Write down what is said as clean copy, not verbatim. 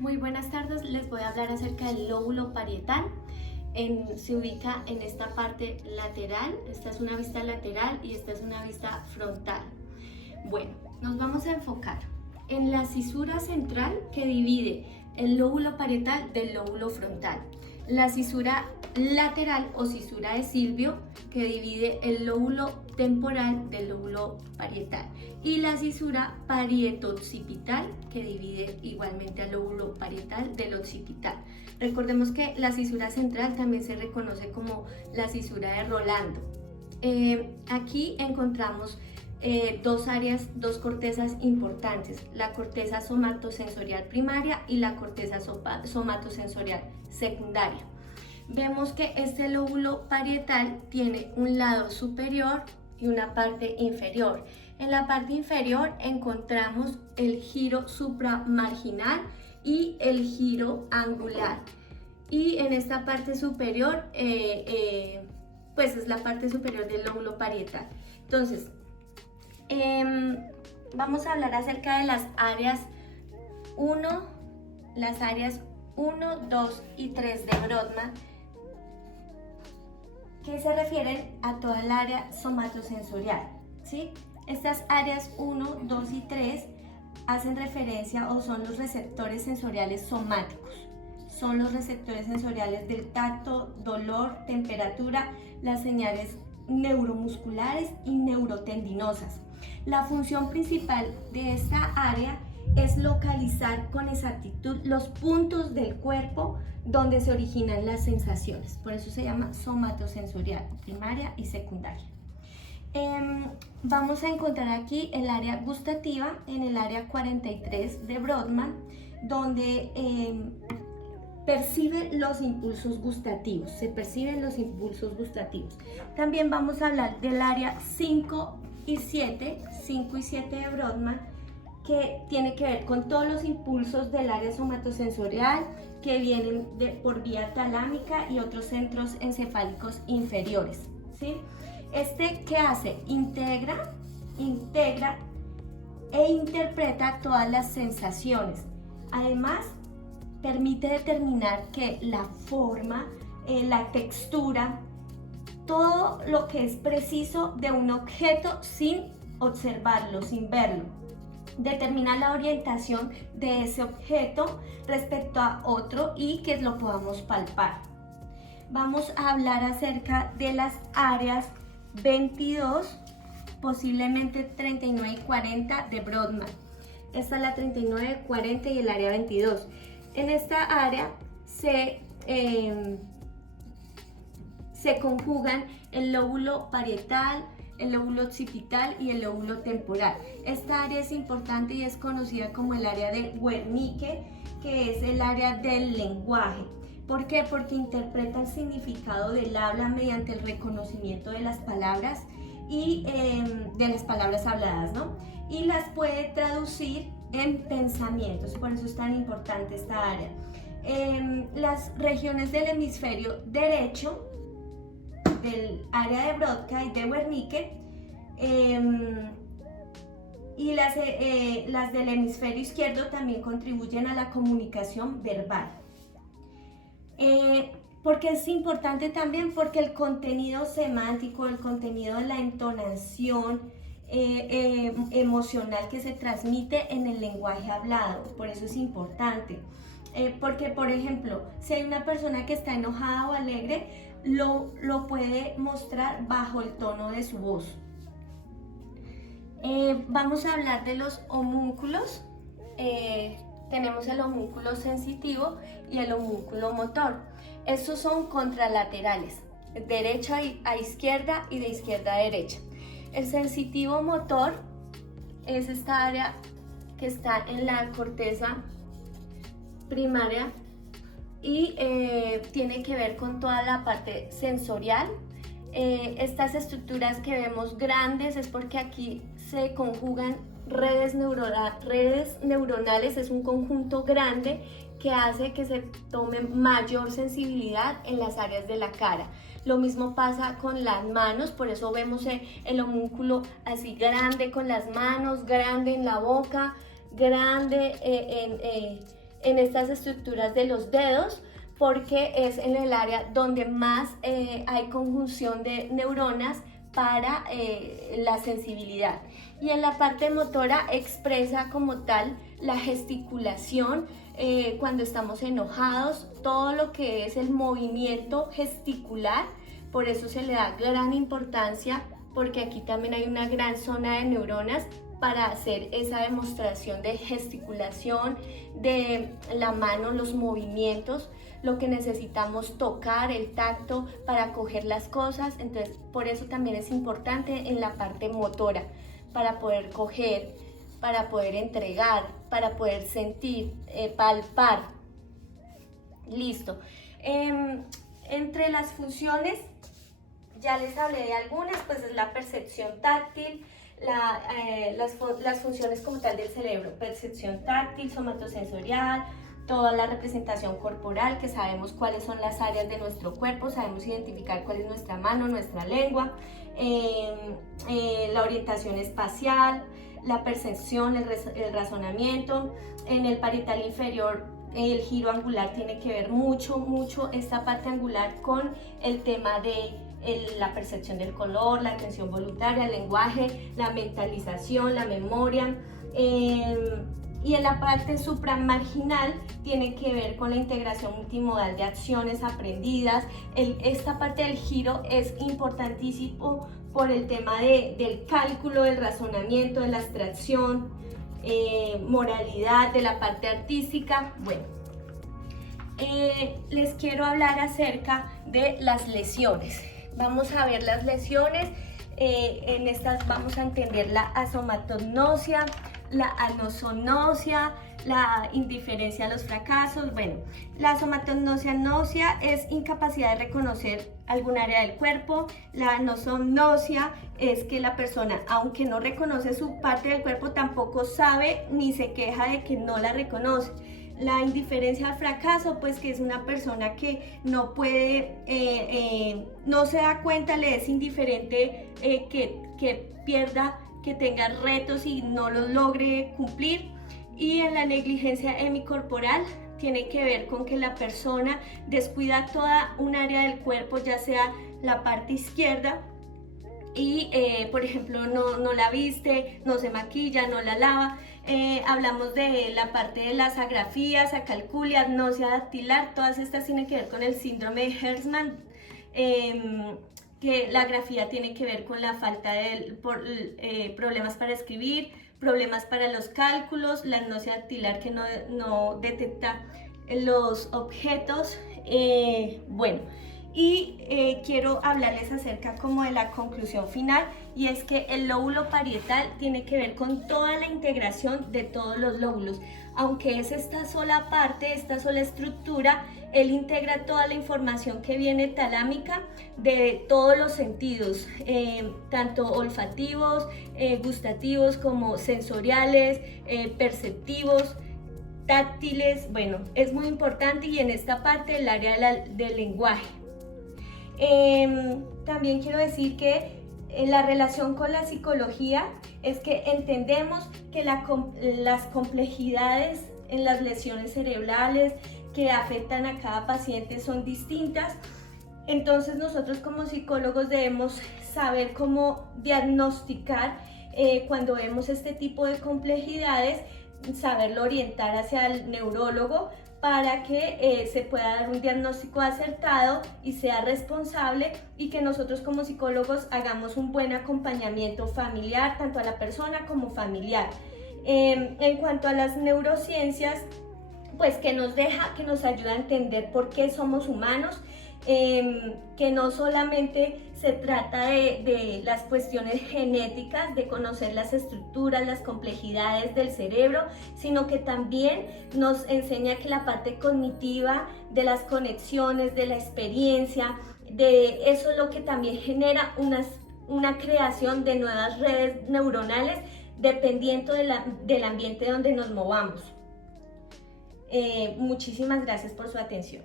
Muy buenas tardes, les voy a hablar acerca del lóbulo parietal. Se ubica en esta parte lateral, esta es una vista lateral y esta es una vista frontal. Bueno, nos vamos a enfocar en la cisura central que divide el lóbulo parietal del lóbulo frontal, la cisura lateral o cisura de Silvio que divide el lóbulo temporal del lóbulo parietal y la cisura parieto-occipital que divide igualmente al lóbulo parietal del occipital. Recordemos que la cisura central también se reconoce como la cisura de Rolando. Aquí encontramos dos cortezas importantes, la corteza somatosensorial primaria y la corteza somatosensorial secundaria. Vemos que este lóbulo parietal tiene un lado superior y una parte inferior. En la parte inferior encontramos el giro supramarginal y el giro angular. Y en esta parte superior, pues es la parte superior del lóbulo parietal. Entonces, vamos a hablar acerca de las áreas 1, 2 y 3 de Brodmann, que se refieren a toda el área somatosensorial, ¿sí? Estas áreas 1, 2 y 3 hacen referencia o son los receptores sensoriales somáticos. Son los receptores sensoriales del tacto, dolor, temperatura, las señales neuromusculares y neurotendinosas. La función principal de esta área es localizar con exactitud los puntos del cuerpo donde se originan las sensaciones. Por eso se llama somatosensorial, primaria y secundaria. Vamos a encontrar aquí el área gustativa en el área 43 de Brodmann, donde percibe los impulsos gustativos, se perciben los impulsos gustativos. También vamos a hablar del área 5 y 7 de Brodmann, que tiene que ver con todos los impulsos del área somatosensorial que vienen por vía talámica y otros centros encefálicos inferiores, ¿sí? ¿Qué hace? Integra e interpreta todas las sensaciones. Además, permite determinar que la forma, la textura, todo lo que es preciso de un objeto sin observarlo, sin verlo. Determina la orientación de ese objeto respecto a otro y que lo podamos palpar. Vamos a hablar acerca de las áreas 22, posiblemente 39 y 40 de Brodmann. Esta es la 39, 40 y el área 22. En esta área se conjugan el lóbulo parietal, el lóbulo occipital y el lóbulo temporal. Esta área es importante y es conocida como el área de Wernicke, que es el área del lenguaje. ¿Por qué? Porque interpreta el significado del habla mediante el reconocimiento de las palabras y de las palabras habladas, ¿no? Y las puede traducir en pensamientos, por eso es tan importante esta área. Las regiones del hemisferio derecho, del área de Broca y de Wernicke, y las del hemisferio izquierdo también contribuyen a la comunicación verbal. Porque es importante también porque el contenido semántico, el contenido de la entonación emocional que se transmite en el lenguaje hablado, por eso es importante. Porque, por ejemplo, si hay una persona que está enojada o alegre, lo puede mostrar bajo el tono de su voz. Vamos a hablar de los homúnculos. Tenemos el homúnculo sensitivo y el homúnculo motor. Estos son contralaterales, derecha a izquierda y de izquierda a derecha. El sensitivo motor es esta área que está en la corteza primaria y tiene que ver con toda la parte sensorial. Estas estructuras que vemos grandes es porque aquí se conjugan redes neuronales, es un conjunto grande que hace que se tome mayor sensibilidad en las áreas de la cara. Lo mismo pasa con las manos, por eso vemos el homúnculo así grande con las manos, grande en la boca, grande en estas estructuras de los dedos, porque es en el área donde más hay conjunción de neuronas para la sensibilidad. Y en la parte motora expresa como tal la gesticulación, cuando estamos enojados, todo lo que es el movimiento gesticular. Por eso se le da gran importancia, porque aquí también hay una gran zona de neuronas para hacer esa demostración de gesticulación, de la mano, los movimientos, lo que necesitamos tocar, el tacto para coger las cosas. Entonces, por eso también es importante en la parte motora, para poder coger, para poder entregar, para poder sentir, palpar. Listo. Entre las funciones, ya les hablé de algunas, pues es la percepción táctil, las funciones como tal del cerebro, percepción táctil, somatosensorial, toda la representación corporal, que sabemos cuáles son las áreas de nuestro cuerpo, sabemos identificar cuál es nuestra mano, nuestra lengua, la orientación espacial, la percepción, el razonamiento. En el parietal inferior, el giro angular tiene que ver mucho esta parte angular con el tema de la percepción del color, la atención voluntaria, el lenguaje, la mentalización, la memoria. Y en la parte supramarginal tiene que ver con la integración multimodal de acciones aprendidas. Esta parte del giro es importantísimo por el tema del cálculo, del razonamiento, de la abstracción, moralidad, de la parte artística. Bueno, les quiero hablar acerca de las lesiones. Vamos a ver las lesiones. En estas vamos a entender la asomatognosia, la anosognosia, la indiferencia a los fracasos. Bueno, la asomatognosia es incapacidad de reconocer algún área del cuerpo. La anosognosia es que la persona, aunque no reconoce su parte del cuerpo, tampoco sabe ni se queja de que no la reconoce. La indiferencia al fracaso, pues que es una persona que no puede, no se da cuenta, le es indiferente que pierda, que tenga retos y no los logre cumplir. Y en la negligencia hemicorporal tiene que ver con que la persona descuida toda un área del cuerpo, ya sea la parte izquierda, y por ejemplo no la viste, no se maquilla, no la lava. Hablamos de la parte de las agrafías, acalculia, agnosia dactilar. Todas estas tienen que ver con el síndrome de Hertzmann, que la grafía tiene que ver con la falta de problemas para escribir, problemas para los cálculos, la agnosia dactilar, que no detecta los objetos. Bueno, y quiero hablarles acerca como de la conclusión final, y es que el lóbulo parietal tiene que ver con toda la integración de todos los lóbulos. Aunque es esta sola parte, esta sola estructura, él integra toda la información que viene talámica de todos los sentidos, tanto olfativos, gustativos, como sensoriales, perceptivos, táctiles. Bueno, es muy importante, y en esta parte el área del lenguaje. También quiero decir que la relación con la psicología es que entendemos que las complejidades en las lesiones cerebrales que afectan a cada paciente son distintas. Entonces nosotros como psicólogos debemos saber cómo diagnosticar cuando vemos este tipo de complejidades, saberlo orientar hacia el neurólogo para que se pueda dar un diagnóstico acertado y sea responsable, y que nosotros como psicólogos hagamos un buen acompañamiento familiar, tanto a la persona como familiar. En cuanto a las neurociencias, pues que nos ayuda a entender por qué somos humanos, que no solamente se trata de las cuestiones genéticas, de conocer las estructuras, las complejidades del cerebro, sino que también nos enseña que la parte cognitiva, de las conexiones, de la experiencia, de eso es lo que también genera una creación de nuevas redes neuronales dependiendo del ambiente donde nos movamos. Muchísimas gracias por su atención.